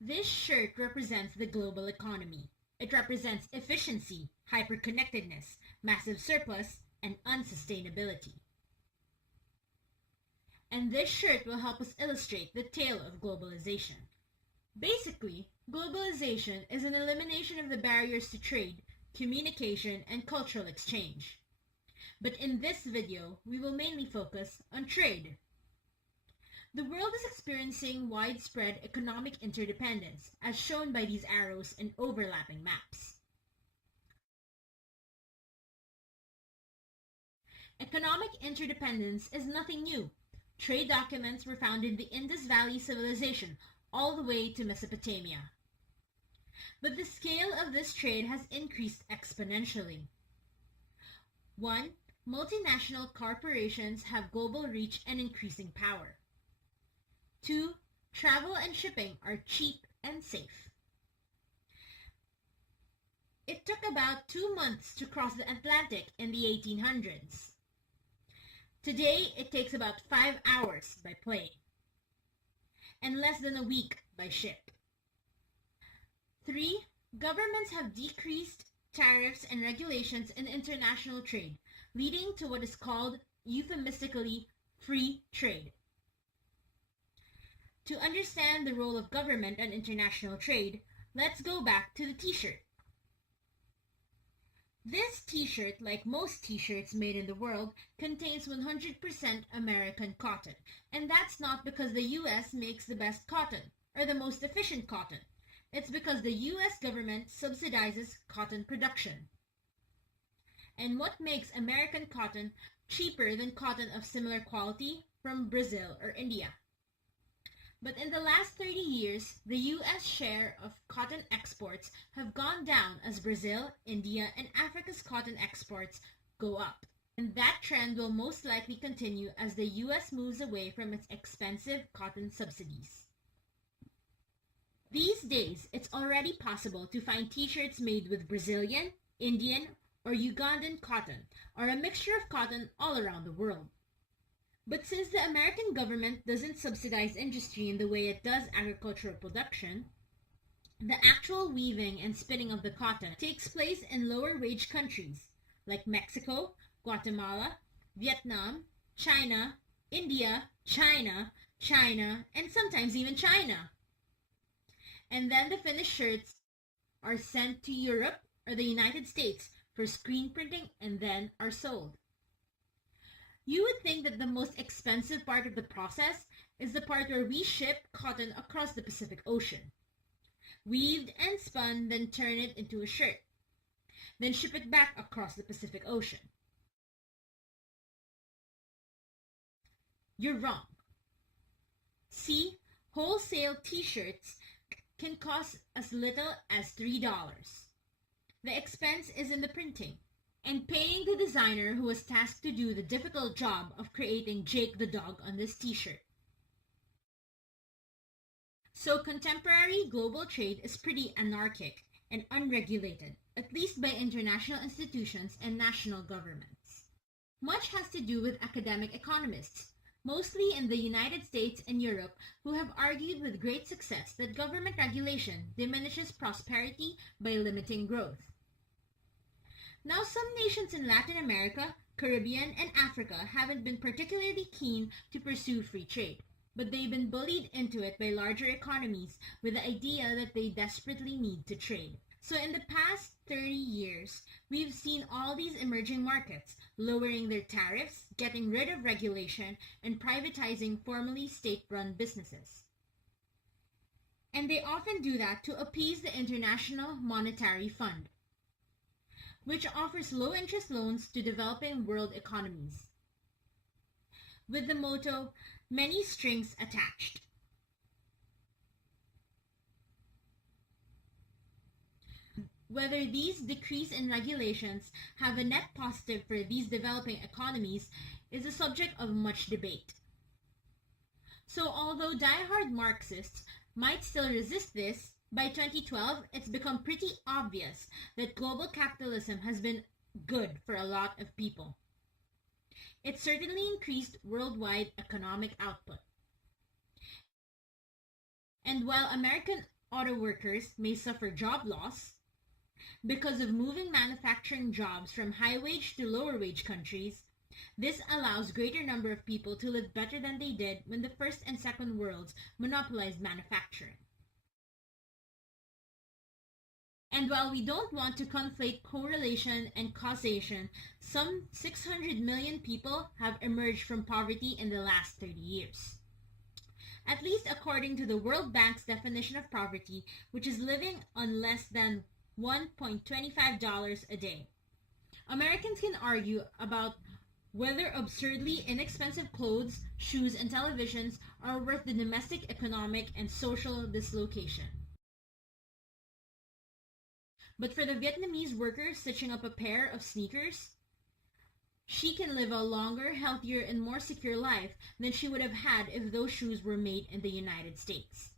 This shirt represents the global economy. It represents efficiency, hyperconnectedness, massive surplus, and unsustainability. And this shirt will help us illustrate the tale of globalization. Basically, globalization is an elimination of the barriers to trade, communication, and cultural exchange. But in this video, we will mainly focus on trade. The world is experiencing widespread economic interdependence, as shown by these arrows and overlapping maps. Economic interdependence is nothing new. Trade documents were found in the Indus Valley Civilization all the way to Mesopotamia. But the scale of this trade has increased exponentially. 1. Multinational corporations have global reach and increasing power. 2. Travel and shipping are cheap and safe. It took about 2 months to cross the Atlantic in the 1800s. Today, it takes about 5 hours by plane and less than a week by ship. 3. Governments have decreased tariffs and regulations in international trade, leading to what is called euphemistically free trade. To understand the role of government on international trade, let's go back to the t-shirt. This t-shirt, like most t-shirts made in the world, contains 100% American cotton. And that's not because the US makes the best cotton or the most efficient cotton. It's because the US government subsidizes cotton production. And what makes American cotton cheaper than cotton of similar quality from Brazil or India? But in the last 30 years, the U.S. share of cotton exports have gone down as Brazil, India, and Africa's cotton exports go up. And that trend will most likely continue as the U.S. moves away from its expensive cotton subsidies. These days, it's already possible to find t-shirts made with Brazilian, Indian, or Ugandan cotton, or a mixture of cotton all around the world. But since the American government doesn't subsidize industry in the way it does agricultural production, the actual weaving and spinning of the cotton takes place in lower wage countries like Mexico, Guatemala, Vietnam, China, India, China, and sometimes even China. And then the finished shirts are sent to Europe or the United States for screen printing and then are sold. You would think that the most expensive part of the process is the part where we ship cotton across the Pacific Ocean. Weaved and spun, then turn it into a shirt. Then ship it back across the Pacific Ocean. You're wrong. See, wholesale t-shirts can cost as little as $3. The expense is in the printing and paying the designer who was tasked to do the difficult job of creating Jake the dog on this t-shirt. So contemporary global trade is pretty anarchic and unregulated, at least by international institutions and national governments. Much has to do with academic economists, mostly in the United States and Europe, who have argued with great success that government regulation diminishes prosperity by limiting growth. Now, some nations in Latin America, Caribbean, and Africa haven't been particularly keen to pursue free trade, but they've been bullied into it by larger economies with the idea that they desperately need to trade. So in the past 30 years, we've seen all these emerging markets lowering their tariffs, getting rid of regulation, and privatizing formerly state-run businesses. And they often do that to appease the International Monetary Fund, which offers low-interest loans to developing world economies, with the motto, "Many strings attached." Whether these decrease in regulations have a net positive for these developing economies is a subject of much debate. So although die-hard Marxists might still resist this, by 2012, it's become pretty obvious that global capitalism has been good for a lot of people. It certainly increased worldwide economic output. And while American auto workers may suffer job loss. Because of moving manufacturing jobs from high-wage to lower-wage countries, this allows greater number of people to live better than they did when the first and second worlds monopolized manufacturing. And while we don't want to conflate correlation and causation, some 600 million people have emerged from poverty in the last 30 years. At least according to the World Bank's definition of poverty, which is living on less than $1.25 a day. Americans can argue about whether absurdly inexpensive clothes, shoes, and televisions are worth the domestic, economic, and social dislocation. But for the Vietnamese worker stitching up a pair of sneakers, she can live a longer, healthier, and more secure life than she would have had if those shoes were made in the United States.